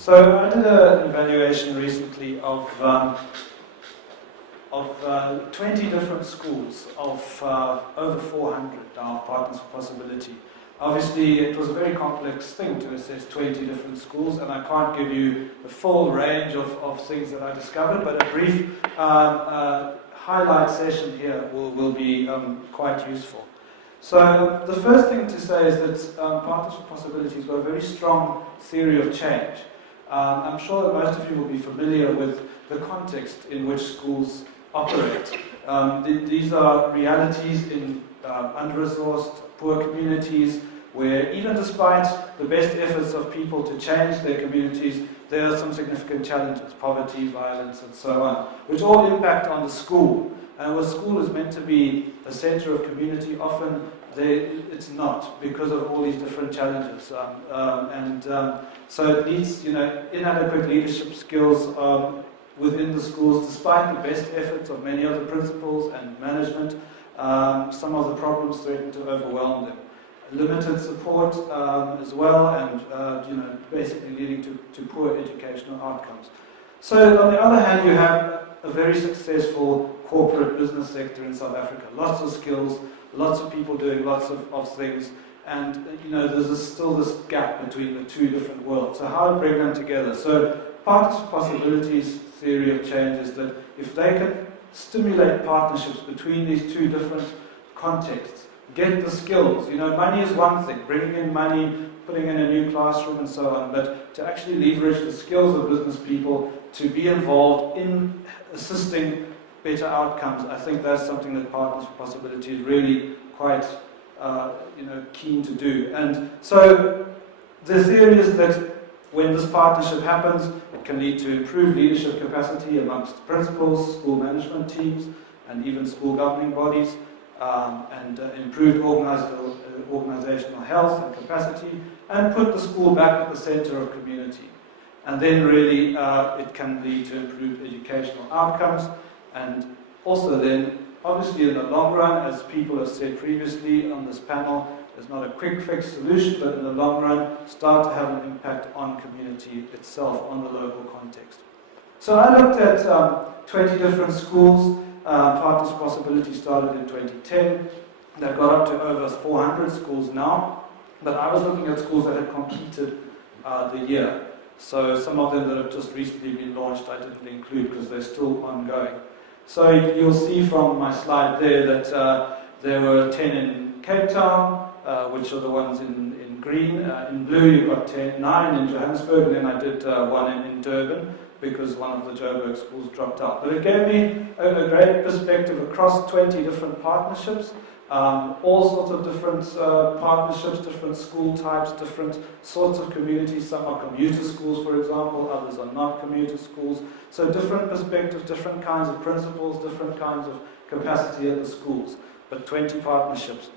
So I did an evaluation recently of 20 different schools of over 400 now, Partners for Possibility. Obviously, it was a very complex thing to assess 20 different schools, and I can't give you the full range of things that I discovered, but a brief highlight session here will be quite useful. So the first thing to say is that Partners for Possibility has got a very strong theory of change. I'm sure that most of you will be familiar with the context in which schools operate. These are realities in under-resourced, poor communities where even despite the best efforts of people to change their communities, there are some significant challenges, poverty, violence, and so on, which all impact on the school. And where school is meant to be a center of community, often it's not, because of all these different challenges. So it needs, inadequate leadership skills within the schools, despite the best efforts of many of the principals and management. Some of the problems threaten to overwhelm them. Limited support as well, and basically leading to poor educational outcomes. So on the other hand, you have a very successful corporate business sector in South Africa. Lots of skills, lots of people doing lots of things, and there's still this gap between the two different worlds. So how to bring them together? So Partners for Possibilities theory of change is that if they can stimulate partnerships between these two different contexts, get the skills. Money is one thing, bringing in money, putting in a new classroom and so on, but to actually leverage the skills of business people to be involved in assisting better outcomes, I think that's something that Partners for Possibility is really quite keen to do. And so the theory is that when this partnership happens, it can lead to improved leadership capacity amongst principals, school management teams, and even school governing bodies, and improved organizational health and capacity, and put the school back at the center of community. And then really it can lead to improved educational outcomes, and also then, obviously in the long run, as people have said previously on this panel, there's not a quick fix solution, but in the long run, start to have an impact on community itself, on the local context. So I looked at 20 different schools. Partners Possibility started in 2010. They've got up to over 400 schools now, but I was looking at schools that had completed the year. So some of them that have just recently been launched I didn't include because they're still ongoing. So you'll see from my slide there that there were 10 in Cape Town, which are the ones in green. In blue you've got 9 in Johannesburg, and then I did one in Durban, because one of the Joburg schools dropped out. But it gave me a great perspective across 20 different partnerships, all sorts of different partnerships, different school types, different sorts of communities. Some are commuter schools, for example, others are not commuter schools. So different perspectives, different kinds of principles, different kinds of capacity at the schools, but 20 partnerships.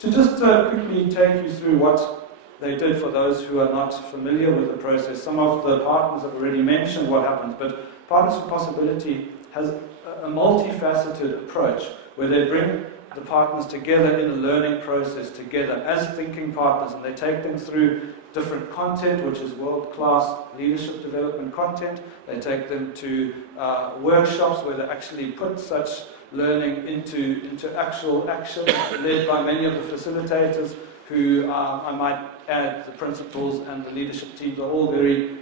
To just quickly take you through what they did for those who are not familiar with the process. Some of the partners have already mentioned what happens, but Partners for Possibility has a multifaceted approach where they bring the partners together in a learning process together as thinking partners, and they take them through different content, which is world-class leadership development content. They take them to workshops where they actually put such learning into actual action, led by many of the facilitators who I might add, the principals and the leadership teams are all very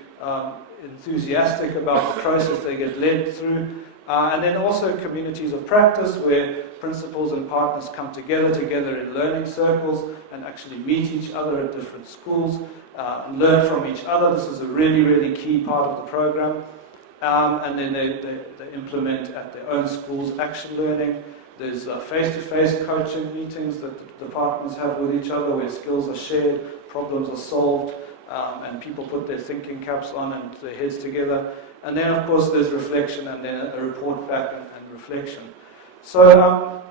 enthusiastic about the process they get led through. And then also communities of practice where principals and partners come together in learning circles and actually meet each other at different schools and learn from each other. This is a really, really key part of the program. And then they implement at their own schools action learning. There's face-to-face coaching meetings that the partners have with each other where skills are shared, problems are solved, and people put their thinking caps on and their heads together. And then, of course, there's reflection and then a report back and reflection. So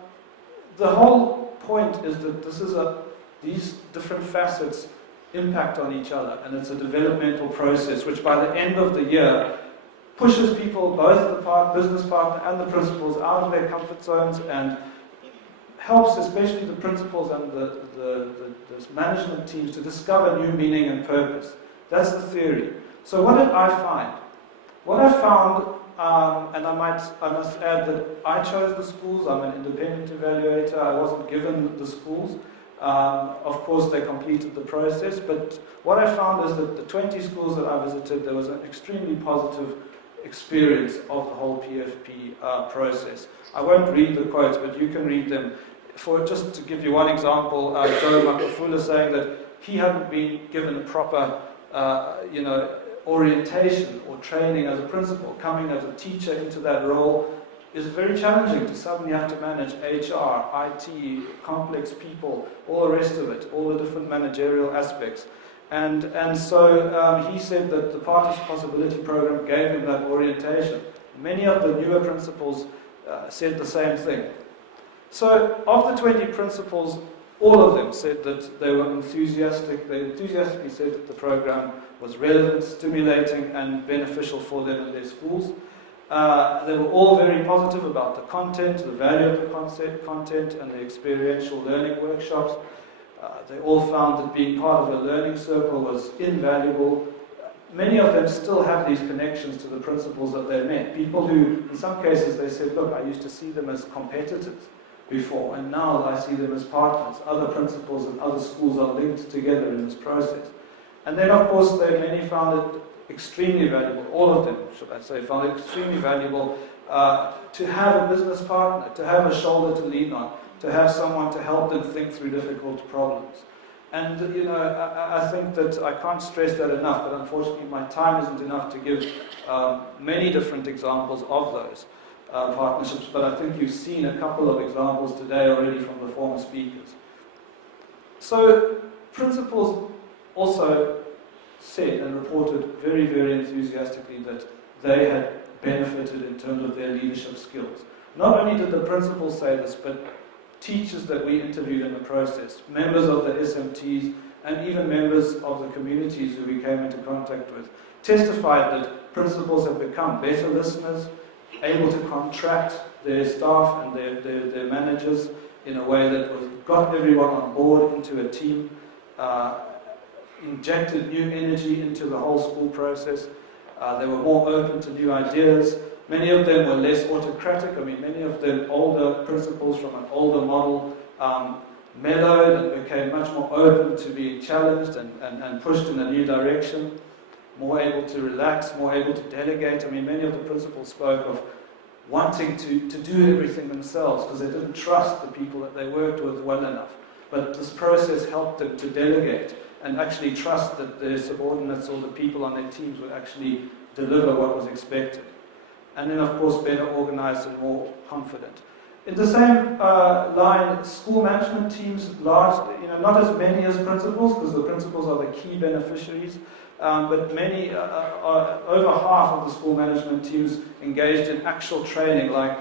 the whole point is that these different facets impact on each other, and it's a developmental process which by the end of the year pushes people, both the business partner and the principals, out of their comfort zones and helps especially the principals and the management teams to discover new meaning and purpose. That's the theory. So what did I find? What I found, and I must add that I chose the schools. I'm an independent evaluator. I wasn't given the schools. Of course, they completed the process, but what I found is that the 20 schools that I visited, there was an extremely positive experience of the whole PFP process. I won't read the quotes, but you can read them. Just to give you one example, Joe Makafula saying that he hadn't been given a proper, orientation or training as a principal. Coming as a teacher into that role is very challenging to suddenly have to manage HR, IT, complex people, all the rest of it, all the different managerial aspects. And so he said that the Partnership Possibility Program gave him that orientation. Many of the newer principals said the same thing. So of the 20 principals, all of them said that they were enthusiastic. They enthusiastically said that the program was relevant, stimulating, and beneficial for them in their schools. They were all very positive about the content, the value of the content, and the experiential learning workshops. They all found that being part of a learning circle was invaluable. Many of them still have these connections to the principals that they met. People who, in some cases, they said, look, I used to see them as competitors before, and now I see them as partners. Other principals and other schools are linked together in this process. And then, of course, many found it extremely valuable, all of them, should I say, found it extremely valuable to have a business partner, to have a shoulder to lean on, to have someone to help them think through difficult problems. And, I think that I can't stress that enough, but unfortunately my time isn't enough to give many different examples of those partnerships, but I think you've seen a couple of examples today already from the former speakers. So, principals also said and reported very, very enthusiastically that they had benefited in terms of their leadership skills. Not only did the principals say this, but teachers that we interviewed in the process, members of the SMTs, and even members of the communities who we came into contact with, testified that principals have become better listeners, able to contract their staff and their managers in a way that got everyone on board into a team, injected new energy into the whole school process. They were more open to new ideas. Many of them were less autocratic. I mean, many of them older principals from an older model mellowed and became much more open to being challenged and pushed in a new direction, more able to relax, more able to delegate. I mean, many of the principals spoke of wanting to do everything themselves because they didn't trust the people that they worked with well enough. But this process helped them to delegate and actually trust that their subordinates or the people on their teams would actually deliver what was expected. And then, of course, better organized and more confident. In the same line, school management teams, large, not as many as principals, because the principals are the key beneficiaries, but many, over half of the school management teams engaged in actual training, like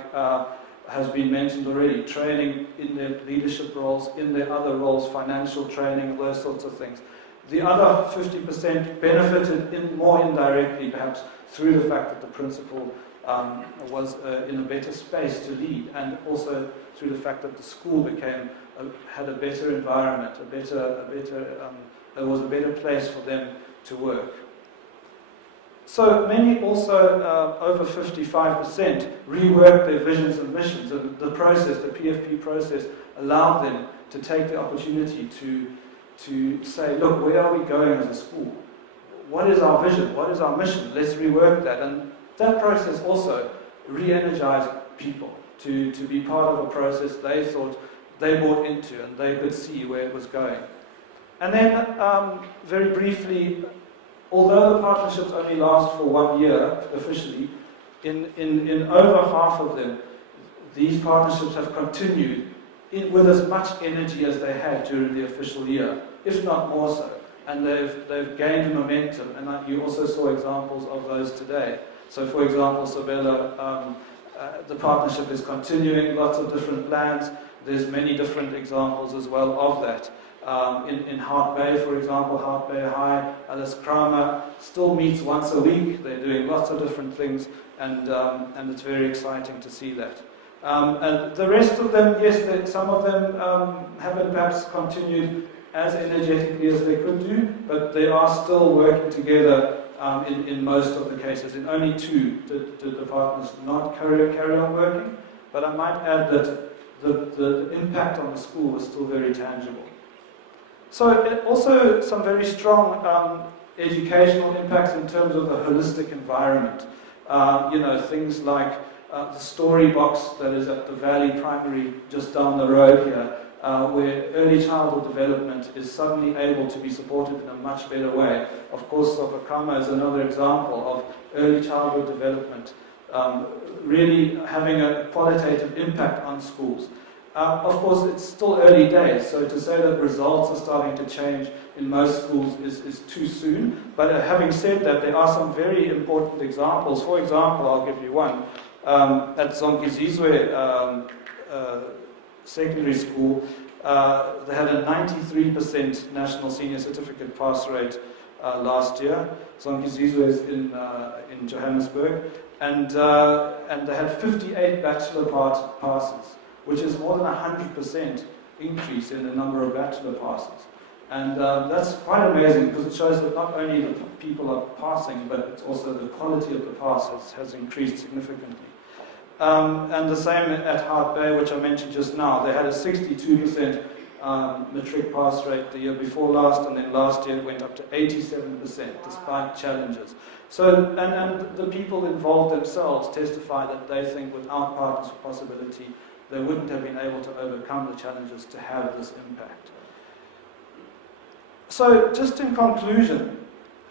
has been mentioned already, training in their leadership roles, in their other roles, financial training, those sorts of things. The other 50% benefited more indirectly, perhaps, through the fact that the principal was in a better space to lead, and also through the fact that the school had a better environment, it was a better place for them to work. So many also, over 55%, reworked their visions and missions, and the process, the PFP process, allowed them to take the opportunity to say, look, where are we going as a school? What is our vision? What is our mission? Let's rework that. And that process also re-energized people to be part of a process they thought they bought into and they could see where it was going. And then, very briefly, although the partnerships only last for 1 year officially, in over half of them, these partnerships have continued with as much energy as they had during the official year, if not more so. And they've gained momentum, and you also saw examples of those today. So, for example, Sabella, the partnership is continuing, lots of different plans. There's many different examples as well of that. In Hart Bay, for example, Hart Bay High, Alice Kramer still meets once a week. They're doing lots of different things, and it's very exciting to see that. And the rest of them, yes, some of them haven't perhaps continued as energetically as they could do, but they are still working together in most of the cases. In only 2 did the partners not carry on working, but I might add that the impact on the school was still very tangible. So also some very strong educational impacts in terms of the holistic environment. Things like the story box that is at the Valley Primary just down the road here, where early childhood development is suddenly able to be supported in a much better way. Of course, Sofakama is another example of early childhood development really having a qualitative impact on schools. Of course, it's still early days, so to say that results are starting to change in most schools is too soon. But having said that, there are some very important examples. For example, I'll give you one. At Zonkizizwe Secondary School, they had a 93% National Senior Certificate pass rate last year. Zonkizizwe is in Johannesburg, and they had 58 bachelor passes, which is more than 100% increase in the number of bachelor passes. And that's quite amazing, because it shows that not only the people are passing, but it's also the quality of the pass has increased significantly. And the same at Hart Bay, which I mentioned just now. They had a 62% matric pass rate the year before last, and then last year it went up to 87%, despite challenges. So, and the people involved themselves testify that they think without Partners for Possibility, they wouldn't have been able to overcome the challenges to have this impact. So, just in conclusion,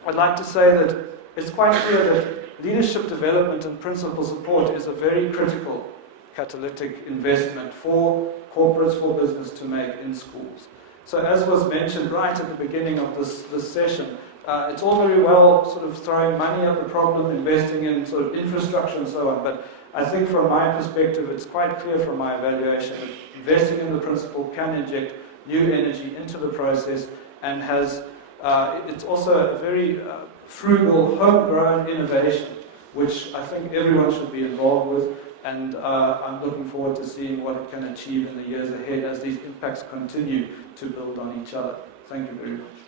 I'd like to say that it's quite clear that leadership development and principal support is a very critical catalytic investment for corporates, for business to make in schools. So as was mentioned right at the beginning of this session, it's all very well sort of throwing money at the problem, investing in sort of infrastructure and so on, but I think from my perspective, it's quite clear from my evaluation that investing in the principal can inject new energy into the process and it's also a very frugal, homegrown innovation, which I think everyone should be involved with, and I'm looking forward to seeing what it can achieve in the years ahead as these impacts continue to build on each other. Thank you very much.